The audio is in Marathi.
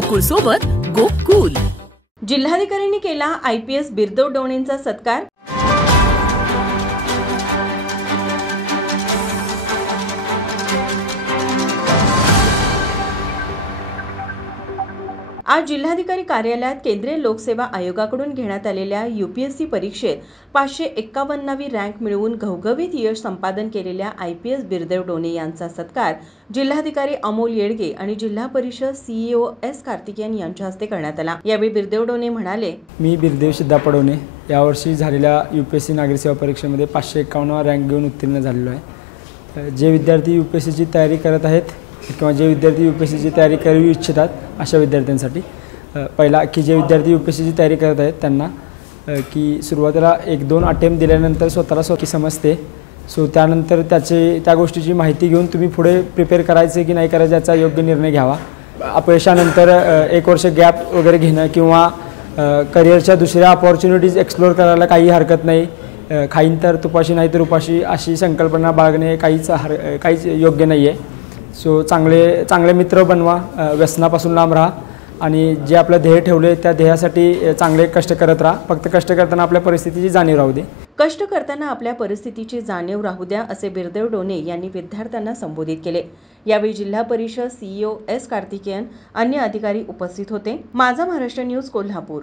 गोकुळ सोबत गोकुल। जिल्हाधिकाऱ्यांनी केला IPS बिरदेव डोणेंचा सत्कार। आज जिल्हाधिकारी कार्यालयात केंद्रीय लोकसेवा आयोगाकडून घेण्यात आलेल्या UPSC परीक्षेत 551वी रँक मिळवून घवघवीत यश संपादन केलेल्या IPS बिरदेव डोणे यांचा सत्कार जिल्हाधिकारी अमोल येडगे आणि जिल्हा परिषद CEO S कार्तिकेयन यांच्या हस्ते करण्यात आला। यावेळी बिरदेव डोणे म्हणाले, मी बिरदेव सिद्धापडवणे यावर्षी झालेल्या UPSC नागरी सेवा परीक्षेमध्ये 551वा रँक घेऊन उत्तीर्ण झालेलो आहे। जे विद्यार्थी UPSCची तयारी करत आहेत किंवा जे विद्यार्थी UPSCची तयारी करू इच्छितात अशा विद्यार्थ्यांसाठी पहिला की जे विद्यार्थी UPSCची तयारी करत आहेत त्यांना की सुरुवातीला 1-2 अटेम्प्ट दिल्यानंतर स्वतःला स्वतःची समजते। सो त्यानंतर त्या गोष्टीची माहिती घेऊन तुम्ही पुढे प्रिपेअर करायचे की नाही करायचं याचा योग्य निर्णय घ्यावा। अपयशानंतर 1 वर्ष गॅप वगैरे घेणं किंवा करिअरच्या दुसऱ्या अपॉर्च्युनिटीज एक्सप्लोर करायला काही हरकत नाही। खाईन तर तुपाशी नाही तर उपाशी अशी संकल्पना बाळगणे काहीच योग्य नाही आहे। सो चांगले मित्र बनवा, व्यसनापासून लांब राहा आणि जे आपलं ध्येय ठेवले त्या ध्येयासाठी चांगले कष्ट करत राहा। फक्त कष्ट करताना आपल्या परिस्थितीची जाणीव राहू दे। कष्ट करताना आपल्या परिस्थितीची जाणीव राहू द्या असे बिरदेव डोणे यांनी विद्यार्थ्यांना संबोधित केले। यावेळी जिल्हा परिषद CEO S कार्तिकेयन अन्य अधिकारी उपस्थित होते। माझा महाराष्ट्र न्यूज कोल्हापूर।